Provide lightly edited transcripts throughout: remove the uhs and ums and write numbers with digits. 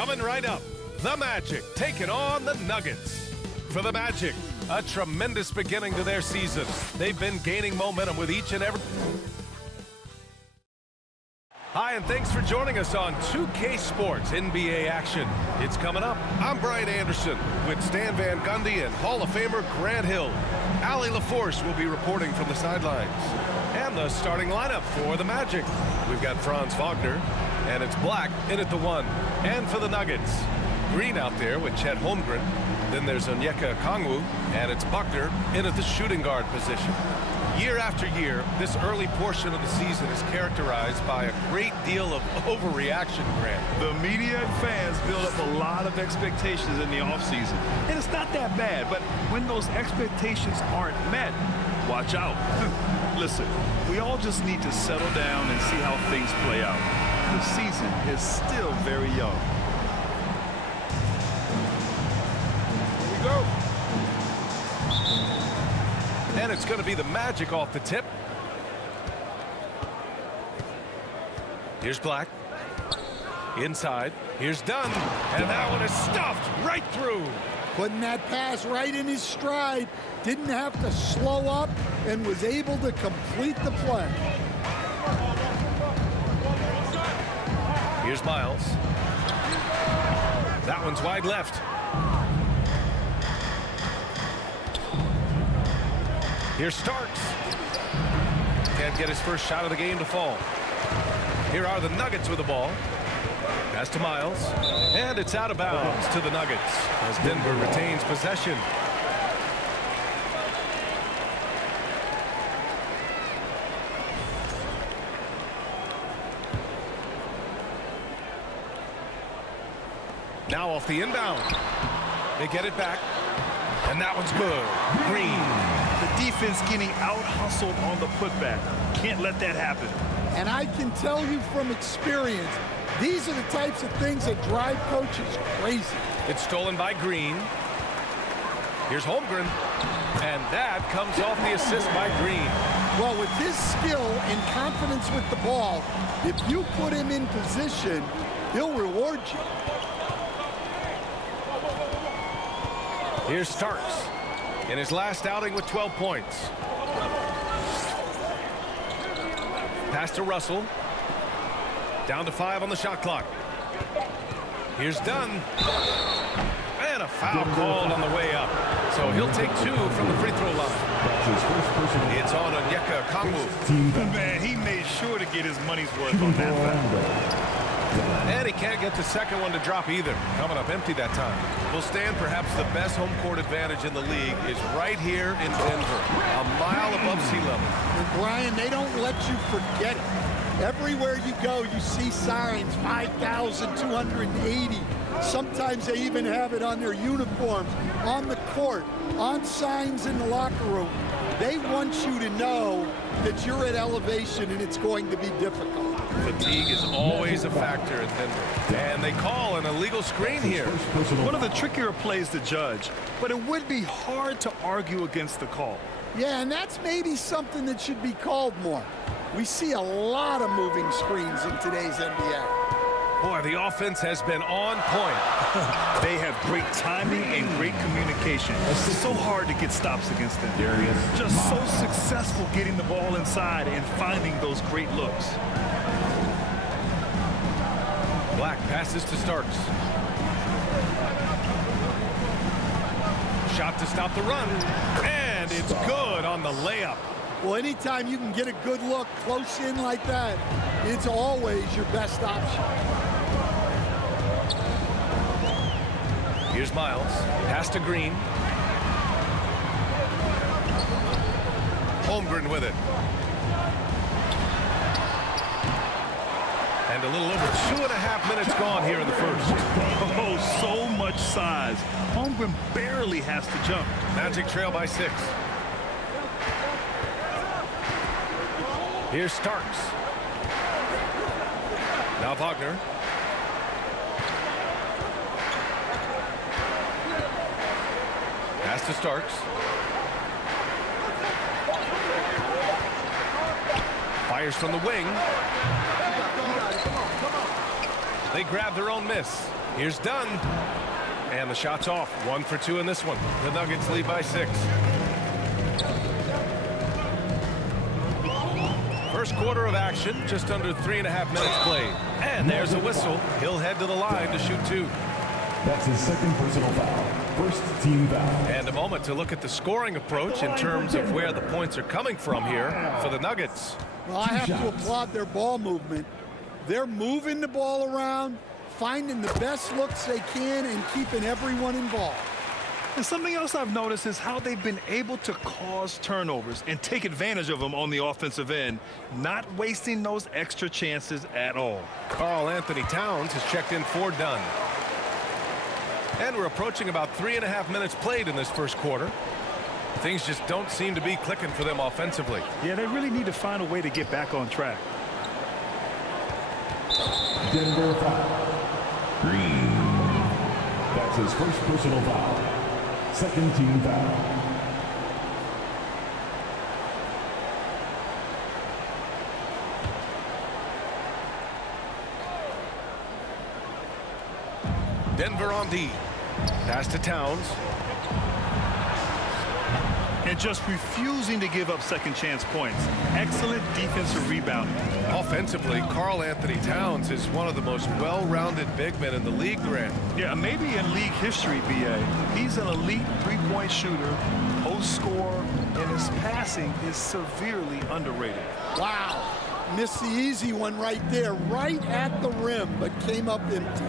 Coming right up, the Magic taking on the Nuggets. For the Magic, a tremendous beginning to their season. They've been gaining momentum with each and every... Hi, and thanks for joining us on 2K Sports NBA action. It's coming up. I'm Brian Anderson with Stan Van Gundy and Hall of Famer Grant Hill. Allie LaForce will be reporting from the sidelines. And the starting lineup for the Magic. We've got Franz Wagner, and it's Black in at the 1. And for the Nuggets, Green out there with Chet Holmgren. Then there's Onyeka Okongwu, and it's Buckner in at the shooting guard position. Year after year, this early portion of the season is characterized by a great deal of overreaction, Grant. The media and fans build up a lot of expectations in the offseason. And it's not that bad, but when those expectations aren't met, watch out. Listen, we all just need to settle down and see how things play out. The season is still very young. Here we go. And it's going to be the Magic off the tip. Here's Black. Inside. Here's Dunn. And that one is stuffed right through. Putting that pass right in his stride. Didn't have to slow up and was able to complete the play. Here's Miles. That one's wide left. Here's Starks. Can't get his first shot of the game to fall. Here are the Nuggets with the ball. Pass to Miles. And it's out of bounds to the Nuggets as Denver retains possession. Now off the inbound. They get it back. And that one's good. Green. The defense getting out-hustled on the putback. Can't let that happen. And I can tell you from experience, these are the types of things that drive coaches crazy. It's stolen by Green. Here's Holmgren. And that comes off the assist by Green. Well, with his skill and confidence with the ball, if you put him in position, he'll reward you. Here's Starks in his last outing with 12 points. Pass to Russell. Down to 5 on the shot clock. Here's Dunn. And a foul called on the way up. So he'll take 2 from the free throw line. It's on Onyeka Okongwu. Man, he made sure to get his money's worth on that foul. And he can't get the second one to drop either. Coming up empty that time. Will stand perhaps the best home court advantage in the league is right here in Denver, a mile above sea level. And Brian, they don't let you forget it. Everywhere you go, you see signs, 5,280. Sometimes they even have it on their uniforms, on the court, on signs in the locker room. They want you to know that you're at elevation and it's going to be difficult. Fatigue is always a factor in Denver. And they call an illegal screen here. One of the trickier plays to judge, but it would be hard to argue against the call. Yeah, and that's maybe something that should be called more. We see a lot of moving screens in today's NBA. Boy, the offense has been on point. They have great timing and great communication. It's so hard to get stops against them. Just so successful getting the ball inside and finding those great looks. Black passes to Starks. Shot to stop the run. And it's good on the layup. Well, anytime you can get a good look close in like that, it's always your best option. Here's Miles. Pass to Green. Holmgren with it. And a little over 2.5 minutes gone here in the first. Oh, so much size. Holmgren barely has to jump. Magic trail by 6. Here's Starks. Now Wagner. Pass to Starks. Fires from the wing. They grab their own miss. Here's Dunn. And the shot's off. 1 for 2 in this one. The Nuggets lead by 6. First quarter of action, just under 3.5 minutes played. And there's a whistle. He'll head to the line to shoot 2. That's his second personal foul. First team foul. And a moment to look at the scoring approach in terms of where the points are coming from here for the Nuggets. Well, I have to applaud their ball movement. They're moving the ball around, finding the best looks they can, and keeping everyone involved. And something else I've noticed is how they've been able to cause turnovers and take advantage of them on the offensive end, not wasting those extra chances at all. Karl Anthony Towns has checked in for Dunn. And we're approaching about 3.5 minutes played in this first quarter. Things just don't seem to be clicking for them offensively. Yeah, they really need to find a way to get back on track. Denver foul. Green. That's his first personal foul. Second team foul. Denver on D. Pass to Towns. And just refusing to give up second chance points. Excellent defensive rebounding. Offensively, Karl Anthony Towns is one of the most well-rounded big men in the league, Grant. Yeah, maybe in league history, B.A. He's an elite three-point shooter, post scorer, and his passing is severely underrated. Wow. Missed the easy one right there, right at the rim, but came up empty.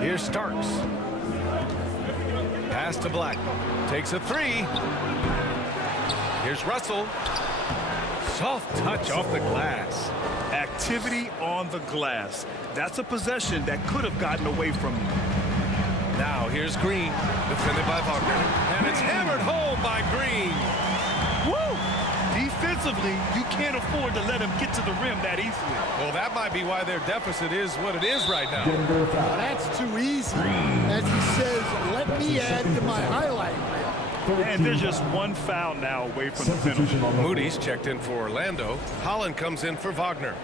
Here's Starks. Pass to Black. Takes a 3. Here's Russell. Soft touch off the glass. Activity on the glass. That's a possession that could have gotten away from him. Now here's Green. Defended by Wagner. And it's hammered home by Green. Woo! Defensively, you can't afford to let him get to the rim that easily. Well, that might be why their deficit is what it is right now. Denver foul. Well, that's too easy. As he says, let me add to my highlight reel. And there's just one foul now away from the Substitution penalty. on the Moody's checked in for Orlando. Holland comes in for Wagner.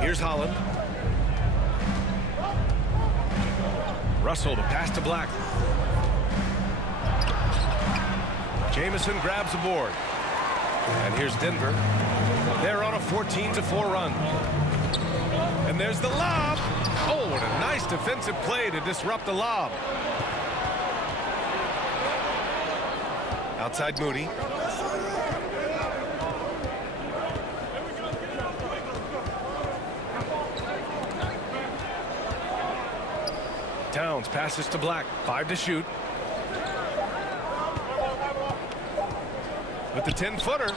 Here's Holland. Russell, the pass to Black. Jamison grabs the board. And here's Denver. They're on a 14-4 run. And there's the lob. Oh, what a nice defensive play to disrupt the lob. Outside Moody. Towns passes to Black. 5 to shoot. With the 10-footer.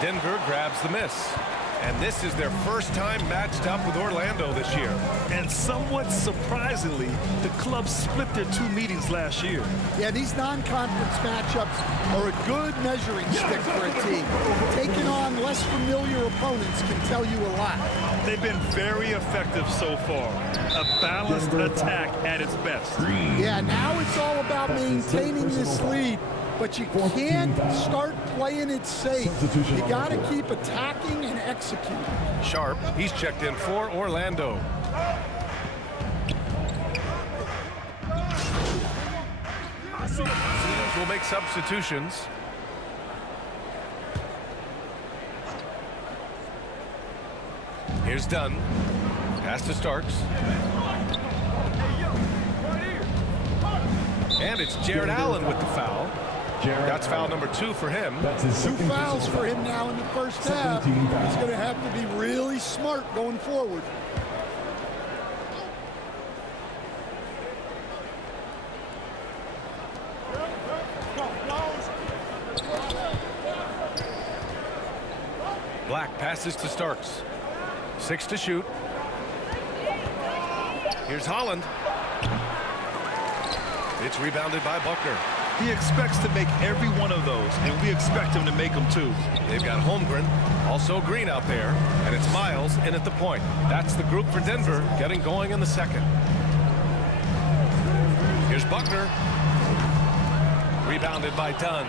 Denver grabs the miss. And this is their first time matched up with Orlando this year. And somewhat surprisingly, the club split their 2 meetings last year. Yeah, these non-conference matchups are a good measuring stick for a team. Taking on less familiar opponents can tell you a lot. They've been very effective so far. A balanced attack at its best. Yeah, now it's all about maintaining this lead, but you can't start playing it safe. You got to keep attacking and executing. Sharp, he's checked in for Orlando. Teams will make substitutions. Here's Dunn. Pass to Starks. And it's Jared Allen with the foul. That's foul number 2 for him. That's his 2 second fouls personal for foul. him now in the first half. Second team foul. He's going to have to be really smart going forward. Black passes to Starks. 6 to shoot. Here's Holland. It's rebounded by Buckner. He expects to make every one of those, and we expect him to make them too. They've got Holmgren, also Green out there, and it's Miles in at the point. That's the group for Denver getting going in the second. Here's Buckner. Rebounded by Dunn.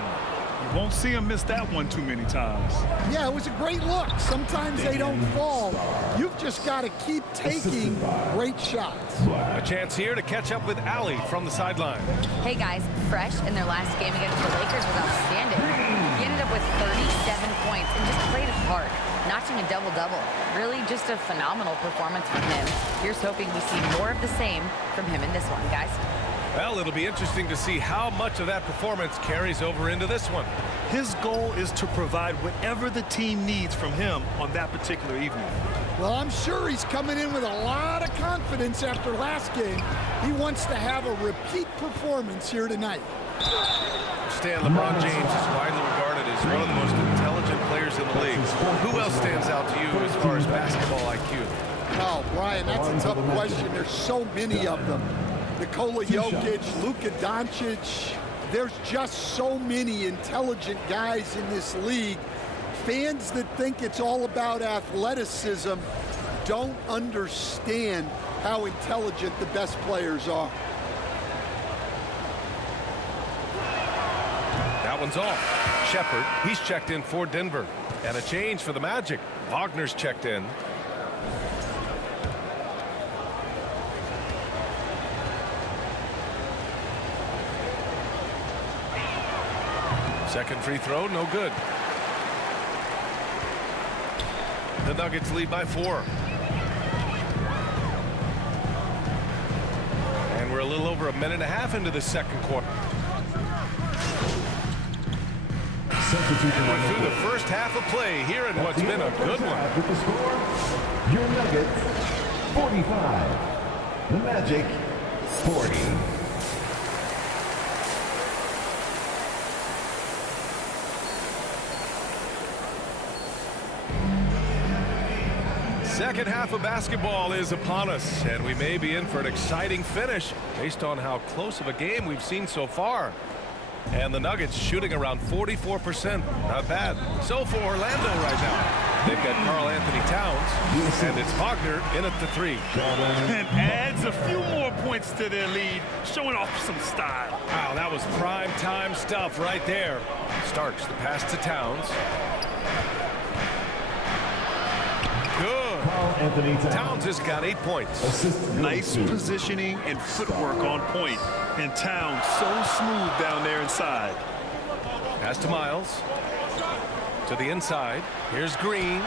You won't see him miss that one too many times. Yeah, it was a great look. Sometimes they don't fall. You've just got to keep taking great shots. A chance here to catch up with Allie from the sideline. Hey guys, Fresh in their last game against the Lakers was outstanding. He ended up with 37 points and just played hard, notching a double-double. Really just a phenomenal performance from him. Here's hoping we see more of the same from him in this one, guys. Well, it'll be interesting to see how much of that performance carries over into this one. His goal is to provide whatever the team needs from him on that particular evening. Well, I'm sure he's coming in with a lot of confidence after last game. He wants to have a repeat performance here tonight. Stan, LeBron James is widely regarded as one of the most intelligent players in the league. Who else stands out to you as far as basketball IQ? Oh, Brian, that's a tough question. There's so many of them. Nikola Jokic, Luka Doncic. There's just so many intelligent guys in this league. Fans that think it's all about athleticism don't understand how intelligent the best players are. That one's off. Shepard, he's checked in for Denver. And a change for the Magic. Wagner's checked in. Second free throw, no good. The Nuggets lead by 4. And we're a little over a minute and a half into the second quarter. And we're through the first half of play here in what's been a good one. With the score, your Nuggets 45, the Magic 40. Second half of basketball is upon us, and we may be in for an exciting finish based on how close of a game we've seen so far. And the Nuggets shooting around 44%. Not bad. So for Orlando right now, they've got Karl Anthony Towns, and it's Wagner in at the 3. And adds a few more points to their lead, showing off some style. Wow, that was prime time stuff right there. Starks the pass to Towns. Good. Karl Anthony Towns has got 8 points. Nice positioning and footwork on point. And Towns so smooth down there inside. Pass to Miles. To the inside. Here's Green.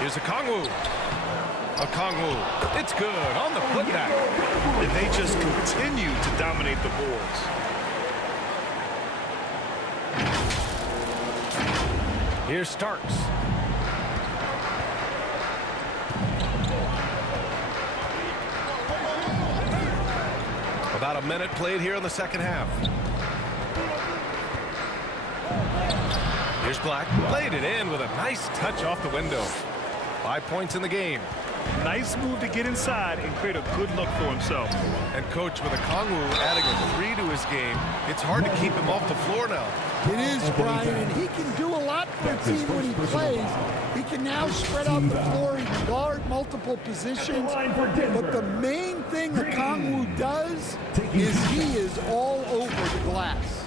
Here's Okongwu. Okongwu. It's good on the putback. And they just continue to dominate the boards. Here's Starks. About a minute played here in the second half. Here's Black. Played it in with a nice touch off the window. 5 points in the game. Nice move to get inside and create a good look for himself. And coach, with Okongwu adding a 3 to his game, it's hard to keep him off the floor now. It is, Brian, and he can do a lot for a team when he plays. He can now spread out the floor. He can guard multiple positions. But the main thing that Okongwu does is he is all over the glass.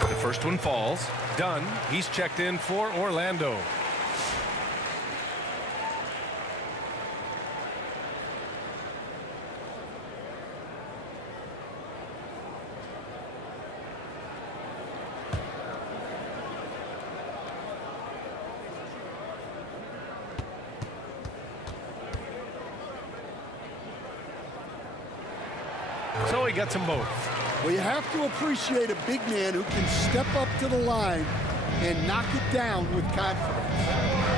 The first one falls. Dunn, he's checked in for Orlando. So he gets them both. Well, you have to appreciate a big man who can step up to the line and knock it down with confidence.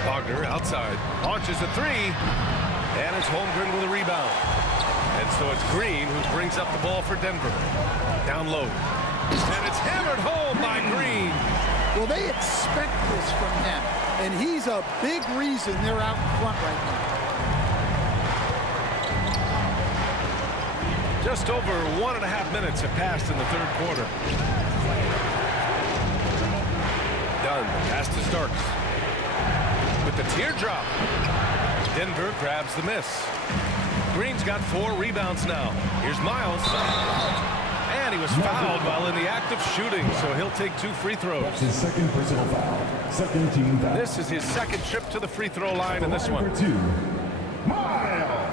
Wagner outside, launches a 3, and it's Holmgren with a rebound. And so it's Green who brings up the ball for Denver. Down low. And it's hammered home by Green. Well, they expect this from him, and he's a big reason they're out in front right now. Just over 1.5 minutes have passed in the third quarter. Dunn, pass to Starks. With the teardrop. Denver grabs the miss. Green's got 4 rebounds now. Here's Miles. And he was fouled while in the act of shooting, so he'll take 2 free throws. That's his second personal foul. Second team foul. This is his second trip to the free throw line in this one. Number 2, Miles.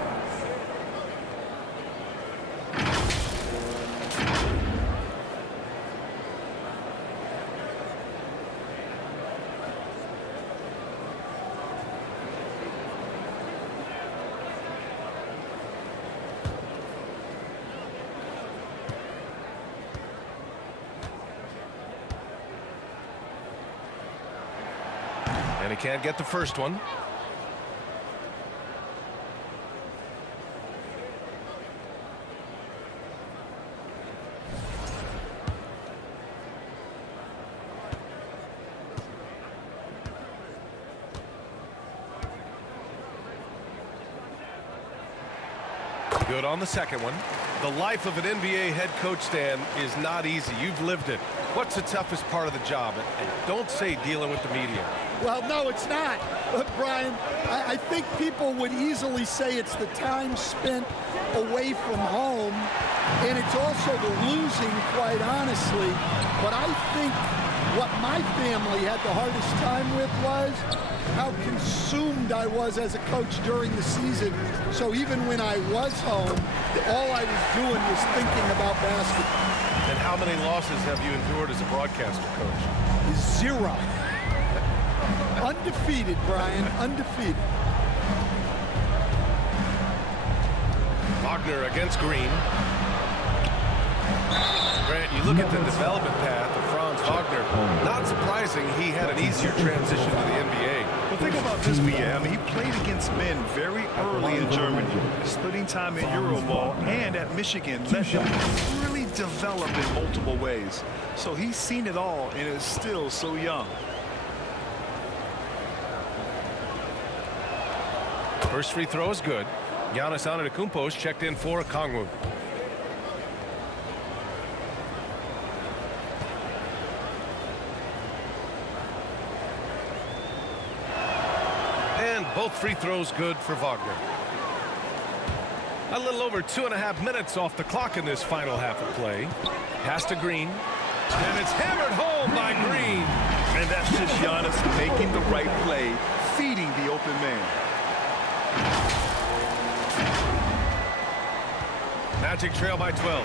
And he can't get the first one. Good on the second one. The life of an NBA head coach, Stan, is not easy. You've lived it. What's the toughest part of the job? And don't say dealing with the media. Well, no, it's not. Look, Brian, I think people would easily say it's the time spent away from home, and it's also the losing, quite honestly. But I think what my family had the hardest time with was how consumed I was as a coach during the season. So even when I was home, all I was doing was thinking about basketball. And how many losses have you endured as a broadcaster, Coach? 0. Undefeated, Brian, undefeated. Wagner against Green. Grant, you look at the development path of Franz Wagner. Not surprising he had an easier transition to the NBA. But think about this, BA. I mean, he played against men very early in Germany, splitting time in Euroball, and at Michigan, let him really develop in multiple ways. So he's seen it all and is still so young. First free throw is good. Giannis Antetokounmpo's checked in for Okongwu. And both free throws good for Wagner. A little over 2.5 minutes off the clock in this final half of play. Pass to Green. And it's hammered home by Green. And that's just Giannis making the right play, feeding the open man. Magic trail by 12.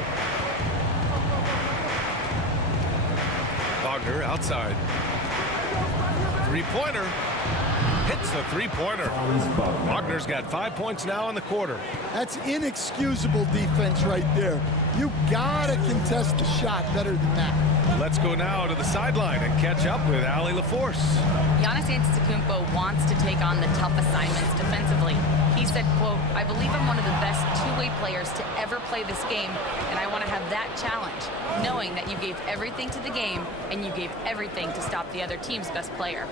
Wagner outside. Three-pointer. Hits the three-pointer. Wagner's got 5 points now in the quarter. That's inexcusable defense right there. You gotta contest the shot better than that. Let's go now to the sideline and catch up with Allie LaForce. Giannis Antetokounmpo wants to take on the tough assignments defensively. He said, quote, "I believe I'm one of the best two-way players to ever play this game, and I want to have that challenge, knowing that you gave everything to the game and you gave everything to stop the other team's best player."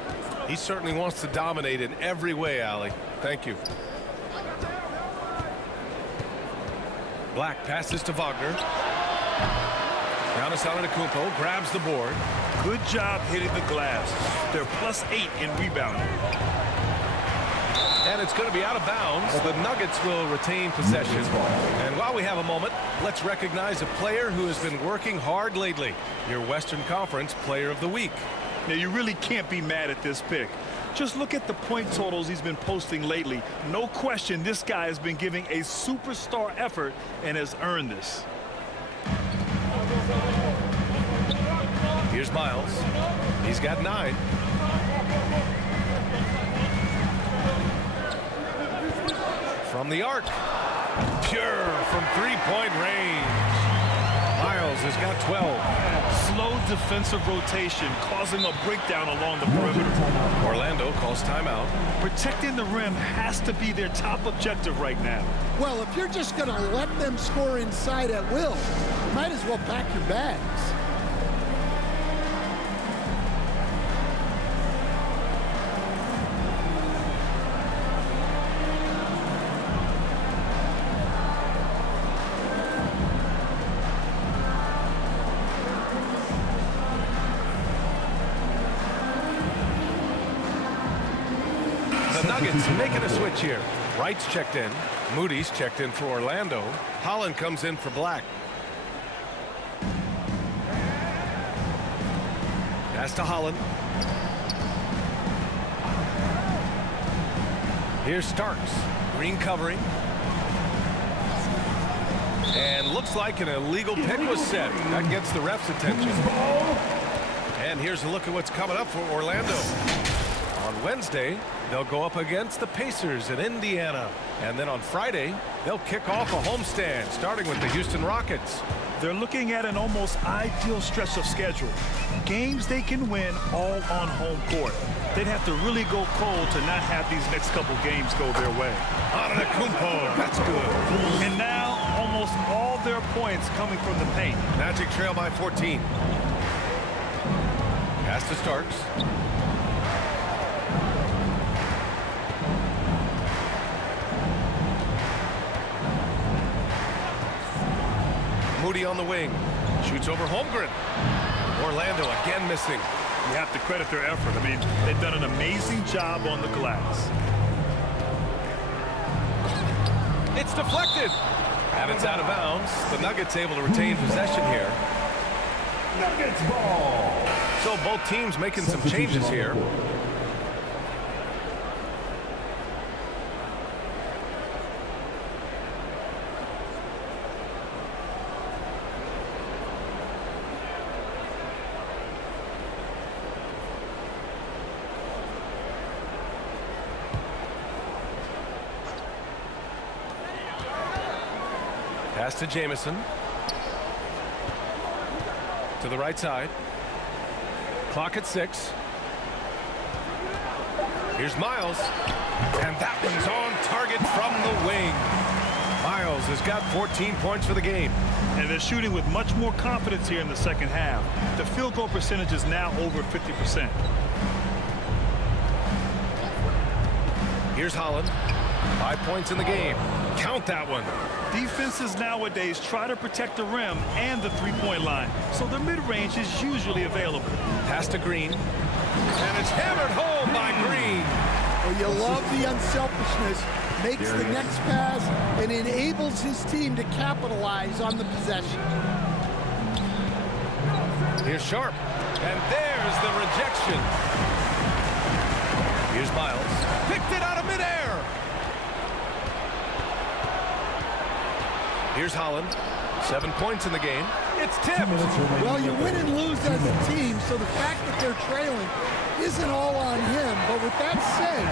He certainly wants to dominate in every way, Allie. Thank you. Black passes to Wagner. Giannis Antetokounmpo grabs the board. Good job hitting the glass. They're +8 in rebounding. And it's going to be out of bounds. The Nuggets will retain possession. And while we have a moment, let's recognize a player who has been working hard lately. Your Western Conference Player of the Week. Now, you really can't be mad at this pick. Just look at the point totals he's been posting lately. No question, this guy has been giving a superstar effort and has earned this. Here's Miles. He's got 9. From the arc. Pure from three-point range. Miles has got 12. Slow defensive rotation causing a breakdown along the perimeter. Orlando calls timeout. Protecting the rim has to be their top objective right now. Well, if you're just going to let them score inside at will, you might as well pack your bags. Nuggets making a switch here. Wright's checked in. Moody's checked in for Orlando. Holland comes in for Black. Pass to Holland. Here's Starks. Green covering. And looks like an illegal pick was set. That gets the ref's attention. And here's a look at what's coming up for Orlando. On Wednesday, they'll go up against the Pacers in Indiana. And then on Friday, they'll kick off a homestand, starting with the Houston Rockets. They're looking at an almost ideal stretch of schedule. Games they can win all on home court. They'd have to really go cold to not have these next couple games go their way. Antetokounmpo, that's good. And now, almost all their points coming from the paint. Magic trail by 14. Pass to Starks. Moody on the wing. Shoots over Holmgren. Orlando again missing. You have to credit their effort. I mean, they've done an amazing job on the glass. It's deflected. And it's out of bounds. The Nuggets able to retain possession here. Nuggets ball. So both teams making some changes here. Pass to Jamison. To the right side. Clock at 6. Here's Miles. And that one's on target from the wing. Miles has got 14 points for the game. And they're shooting with much more confidence here in the second half. The field goal percentage is now over 50%. Here's Holland. 5 points in the game. Count that one. Defenses nowadays try to protect the rim and the three-point line, so their mid-range is usually available. Pass to Green. And it's hammered home by Green. Well, you love the unselfishness. Makes the next pass and enables his team to capitalize on the possession. Here's Sharp. And there's the rejection. Here's Miles. Picked it out of midair. Here's Holland. 7 points in the game. It's tipped. Well, you win and lose as a team, so the fact that they're trailing isn't all on him. But with that said,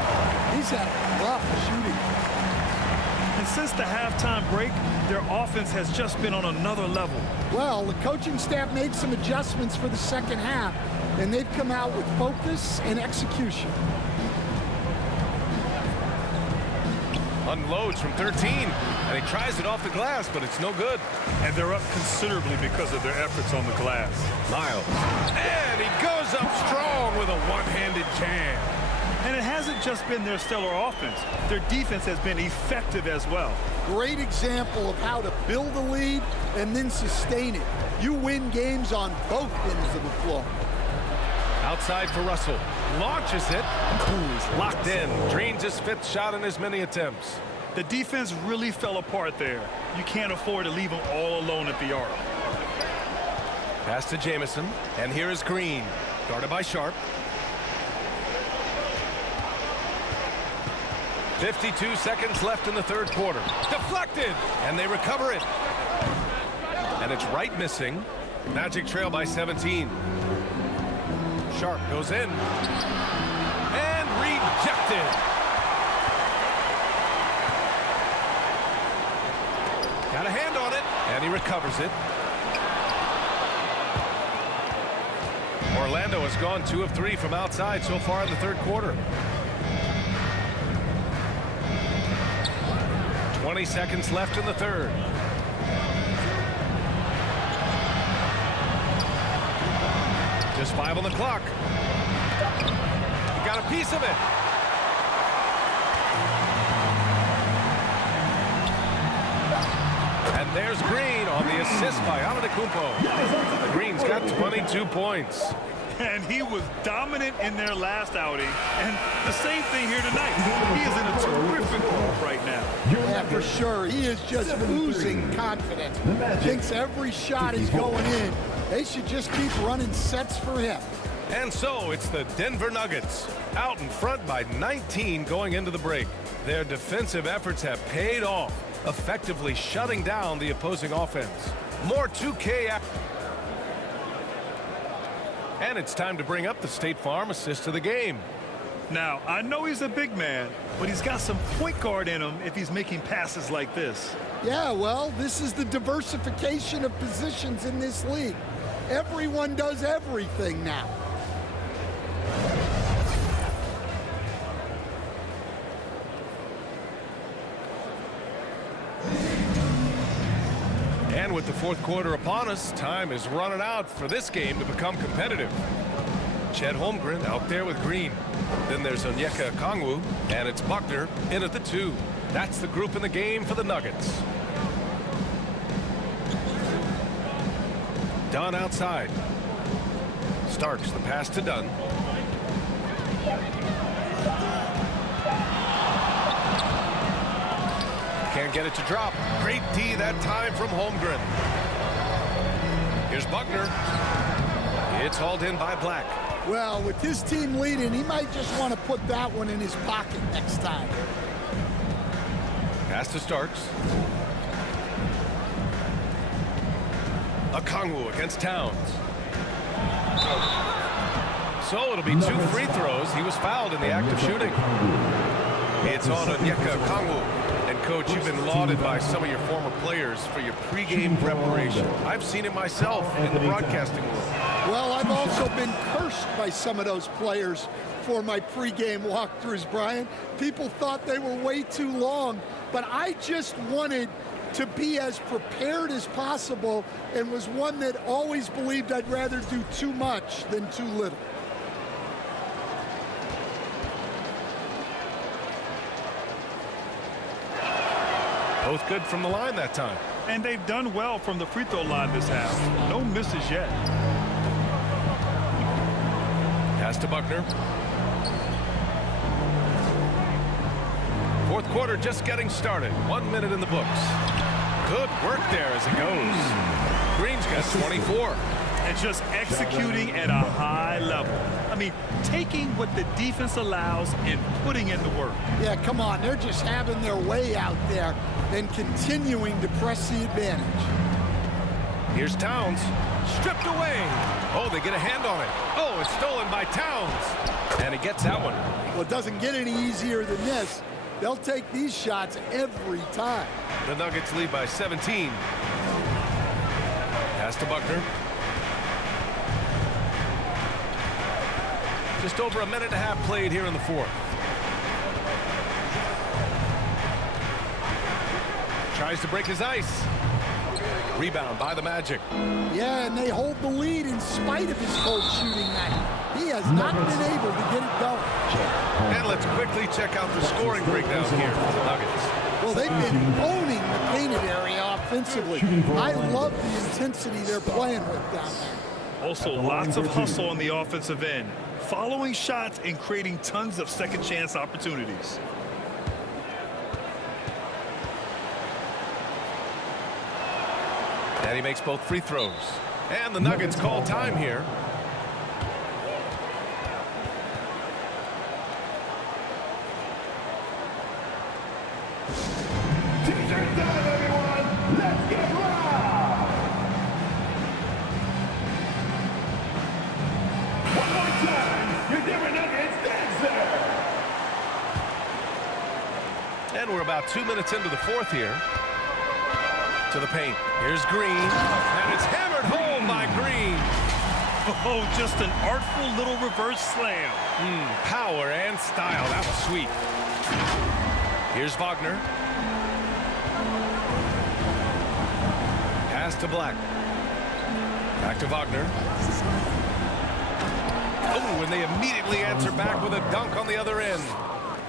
he's had rough shooting. And since the halftime break, their offense has just been on another level. Well, the coaching staff made some adjustments for the second half, and they've come out with focus and execution. Unloads from 13, and he tries it off the glass, but it's no good. And they're up considerably because of their efforts on the glass. Miles. And he goes up strong with a one-handed jam. And it hasn't just been their stellar offense. Their defense has been effective as well. Great example of how to build a lead and then sustain it. You win games on both ends of the floor. Outside for Russell. Launches it. He's locked in. Drains his 5th shot in as many attempts. The defense really fell apart there. You can't afford to leave them all alone at the arc. Pass to Jamison. And here is Green. Guarded by Sharp. 52 seconds left in the third quarter. Deflected. And they recover it. And it's Wright missing. Magic trail by 17. Sharp goes in. And rejected. Got a hand on it. And he recovers it. Orlando has gone 2 of 3 from outside so far in the third quarter. 20 seconds left in the third. Just 5 on the clock. He got a piece of it. And there's Green on the assist by Antetokounmpo. Green's got 22 points. And he was dominant in their last outing. And the same thing here tonight. He is in a terrific groove right now. Yeah, for sure. He is just oozing confidence. Thinks every shot is going in. They should just keep running sets for him. And so it's the Denver Nuggets out in front by 19 going into the break. Their defensive efforts have paid off, effectively shutting down the opposing offense. More 2K. And it's time to bring up the State Farm assist of the game. Now, I know he's a big man, but he's got some point guard in him if he's making passes like this. Yeah, well, this is the diversification of positions in this league. Everyone does everything now. And with the fourth quarter upon us, time is running out for this game to become competitive. Chet Holmgren out there with Green. Then there's Onyeka Okongwu, and it's Buckner in at the 2. That's the group in the game for the Nuggets. Dunn outside. Starks the pass to Dunn. Can't get it to drop. Great D that time from Holmgren. Here's Buckner. It's hauled in by Black. Well, with his team leading, he might just want to put that one in his pocket next time. Pass to Starks. Okongwu against Towns. So it'll be 2 free throws. He was fouled in the act of shooting. It's on Onyeka Okongwu. And, Coach, you've been lauded by some of your former players for your pregame preparation. I've seen it myself in the broadcasting world. Well, I've also been cursed by some of those players for my pregame walkthroughs, Brian. People thought they were way too long, but I just wanted to be as prepared as possible and was one that always believed I'd rather do too much than too little. Both good from the line that time. And they've done well from the free throw line this half. No misses yet. Pass to Buckner. Fourth quarter just getting started. 1 minute in the books. Good work there as it goes. Green's got 24. And just executing at a high level. I mean, taking what the defense allows and putting in the work. Yeah, come on. They're just having their way out there and continuing to press the advantage. Here's Towns. Stripped away. Oh, they get a hand on it. Oh, it's stolen by Towns. And he gets that one. Well, it doesn't get any easier than this. They'll take these shots every time. The Nuggets lead by 17. Pass to Buckner. Just over a minute and a half played here in the fourth. Tries to break his ice. Rebound by the Magic. Yeah, and they hold the lead in spite of his cold shooting night. He has not been able to get it going. And let's quickly check out the scoring breakdown here for the Nuggets. Well, they've been owning the painted area offensively. I love the intensity they're playing with down there. Also, lots of hustle on the offensive end. Following shots and creating tons of second chance opportunities. And he makes both free throws. And the Nuggets call time here. T-shirts on, everyone. Let's get loud. One more time. Your Denver Nuggets dancer. And we're about 2 minutes into the fourth here. To the paint. Here's Green. And it's hammered home by Green. Oh, just an artful little reverse slam. Power and style. That was sweet. Here's Wagner. Pass to Black. Back to Wagner. Oh, and they immediately answer back with a dunk on the other end.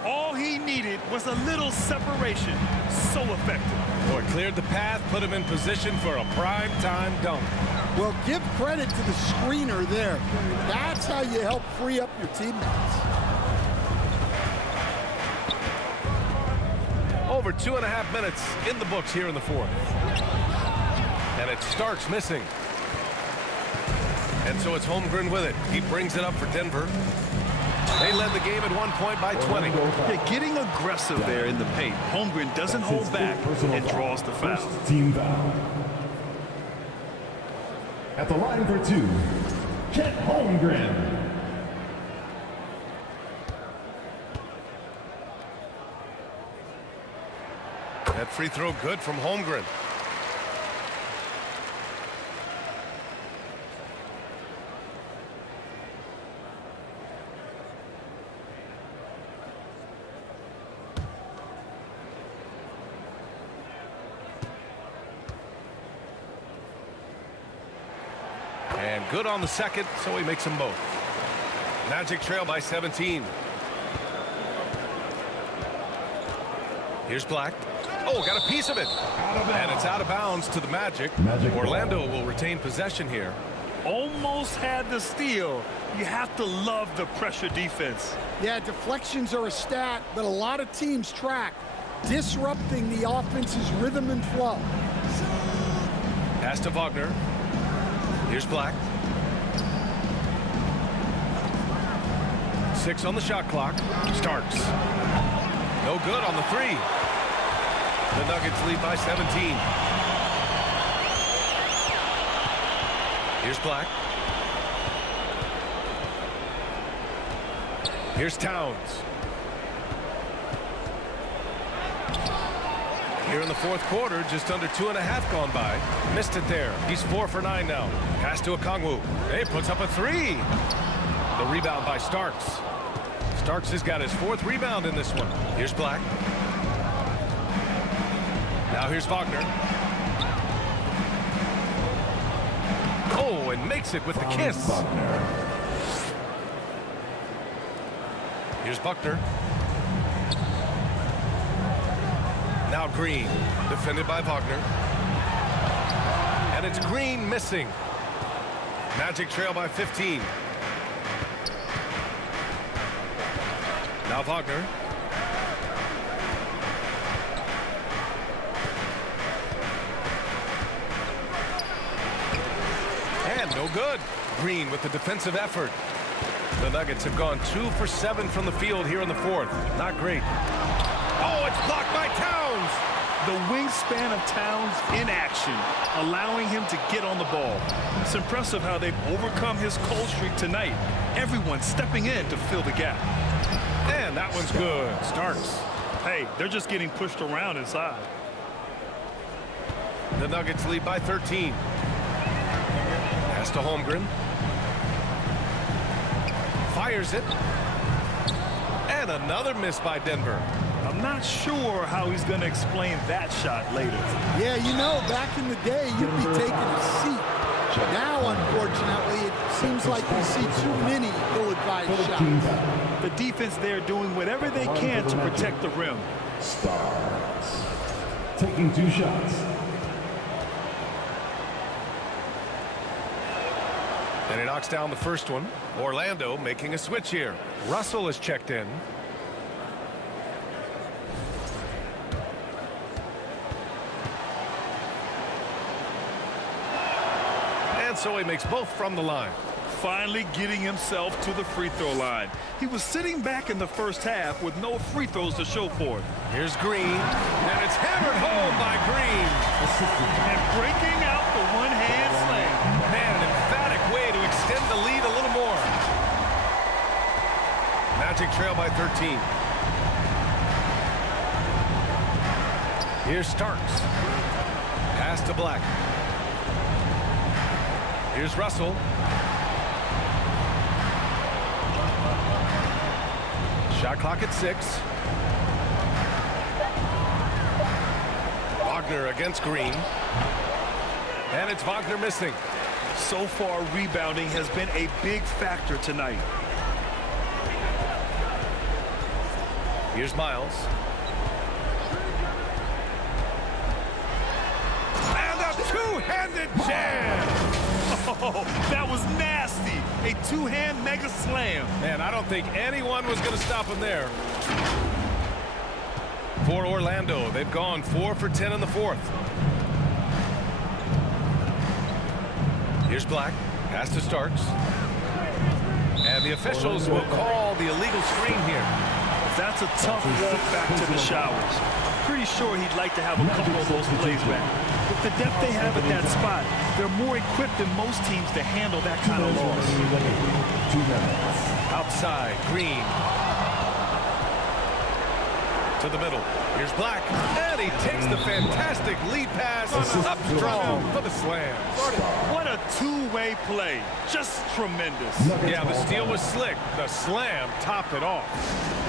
All he needed was a little separation. So effective. Boy, cleared the path, put him in position for a prime-time dunk. Well, give credit to the screener there. That's how you help free up your teammates. Over 2.5 minutes in the books here in the fourth. And it's Starks missing. And so it's Holmgren with it. He brings it up for Denver. They led the game at 1 point by 20. Yeah, getting aggressive there in the paint. Holmgren doesn't hold back and draws the foul. First team foul. At the line for two, Chet Holmgren. That free throw good from Holmgren. And good on the second, so he makes them both. Magic trail by 17. Here's Black. Oh, got a piece of it. And it's out of bounds to the Magic. Orlando will retain possession here. Almost had the steal. You have to love the pressure defense. Yeah, deflections are a stat that a lot of teams track, disrupting the offense's rhythm and flow. Pass to Wagner. Here's Black. 6 on the shot clock. Starks. No good on the three. The Nuggets lead by 17. Here's Black. Here's Towns. Here in the fourth quarter, just under 2.5 gone by. Missed it there. He's 4 for 9 now. Pass to Okongwu. He puts up a three. The rebound by Starks. Starks has got his 4th rebound in this one. Here's Black. Now here's Wagner. Oh, and makes it with the kiss. Here's Buckner. Now Green, defended by Wagner. And it's Green missing. Magic trail by 15. Now Wagner. And no good. Green with the defensive effort. The Nuggets have gone 2 for 7 from the field here in the fourth. Not great. Oh, it's blocked by Towns. The wingspan of Towns in action, allowing him to get on the ball. It's impressive how they've overcome his cold streak tonight. Everyone stepping in to fill the gap. And that one's good. Starks. Hey, they're just getting pushed around inside. The Nuggets lead by 13. Pass to Holmgren. Fires it. And another miss by Denver. I'm not sure how he's going to explain that shot later. Yeah, you know, back in the day, you'd be taking a seat. Now, unfortunately, it seems like we see too many ill-advised shots. The defense there doing whatever they can to protect the rim. Starks taking 2 shots. And he knocks down the first one. Orlando making a switch here. Russell is checked in. And so he makes both from the line. Finally getting himself to the free throw line. He was sitting back in the first half with no free throws to show for it. Here's Green. And it's hammered home by Green. And breaking out the one-hand slam. Man, an emphatic way to extend the lead a little more. Magic trail by 13. Here's Starks. Pass to Black. Here's Russell. Shot clock at 6. Wagner against Green. And it's Wagner missing. So far, rebounding has been a big factor tonight. Here's Miles. And a two-handed jam. Oh, that was nasty. A two-hand mega slam. Man, I don't think anyone was going to stop him there. For Orlando, they've gone 4 for 10 in the fourth. Here's Black. Pass to Starks. And the officials will call the illegal screen here. That's a tough walk back to the showers. Pretty sure he'd like to have a couple of those plays back. With the depth they have at that spot, they're more equipped than most teams to handle that kind of loss. Outside, Green. To the middle. Here's Black. And he takes the fantastic lead pass up strong for the slam. What a two-way play. Just tremendous. Yeah, the steal was slick. The slam topped it off.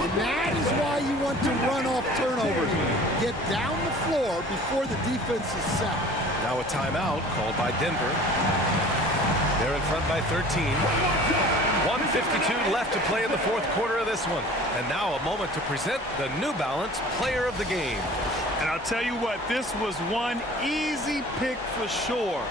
And that is why you want to run off turnovers. Get down the floor before the defense is set. Now a timeout called by Denver. They're in front by 13. 1:52 left to play in the fourth quarter of this one. And now a moment to present the New Balance Player of the Game. And I'll tell you what, this was one easy pick for sure.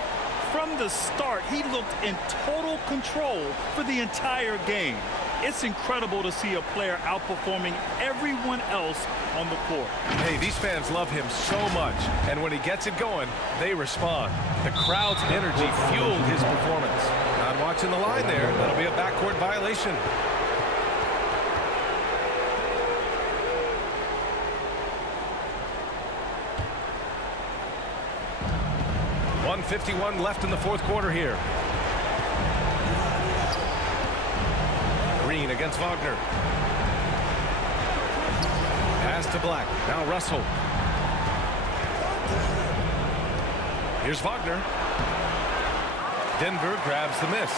From the start, he looked in total control for the entire game. It's incredible to see a player outperforming everyone else on the court. Hey, these fans love him so much. And when he gets it going, they respond. The crowd's energy fueled his performance. Not watching the line there. That'll be a backcourt violation. .151 left in the fourth quarter here. Green against Wagner. Pass to Black. Now Russell. Here's Wagner. Denver grabs the miss.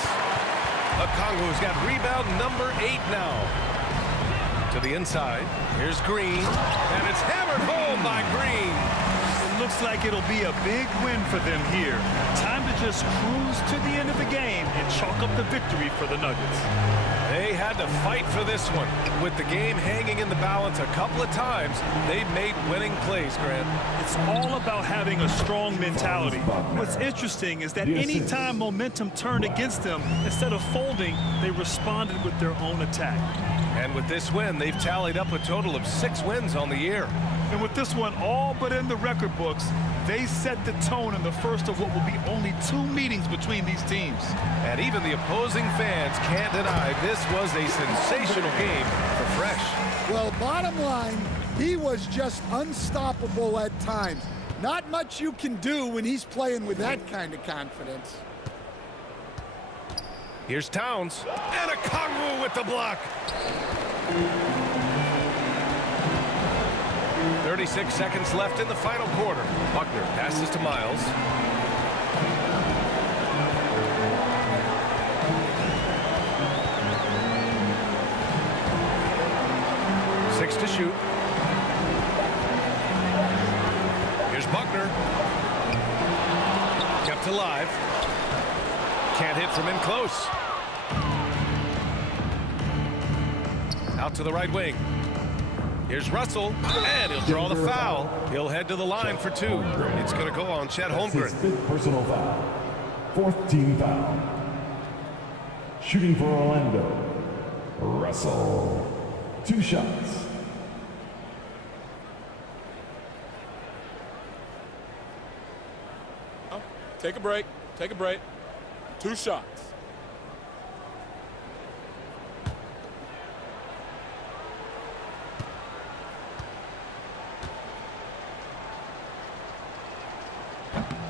Okongwu's got rebound number 8 now. To the inside. Here's Green. And it's hammered home by Green. It looks like it'll be a big win for them here. Time to just cruise to the end of the game and chalk up the victory for the Nuggets. They had to fight for this one. With the game hanging in the balance a couple of times, they've made winning plays, Grant. It's all about having a strong mentality. What's interesting is that anytime momentum turned against them, instead of folding, they responded with their own attack. And with this win, they've tallied up a total of 6 wins on the year. And with this one all but in the record books, they set the tone in the first of what will be only 2 meetings between these teams. And even the opposing fans can't deny this was a sensational game for Fresh. Well, bottom line, he was just unstoppable at times. Not much you can do when he's playing with that kind of confidence. Here's Towns. And Okongwu with the block. 36 seconds left in the final quarter. Buckner passes to Miles. Six to shoot. Here's Buckner. Kept alive. Can't hit from in close. Out to the right wing. Here's Russell, and he'll draw the foul. He'll head to the line for 2. It's going to go on Chet Holmgren. That's his 5th personal foul. 4th team foul. Shooting for Orlando, Russell. 2 shots. Take a break. Take a break. 2 shots.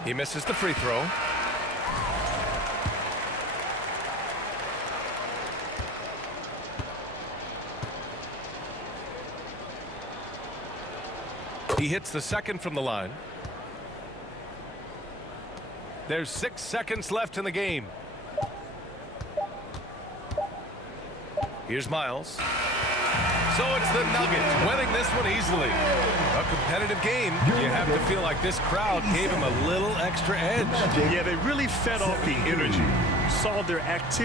He misses the free throw. He hits the second from the line. There's 6 seconds left in the game. Here's Miles. So it's the Nuggets winning this one easily. A competitive game. You have to feel like this crowd gave him a little extra edge. Yeah, they really fed off the energy. Saw their activity.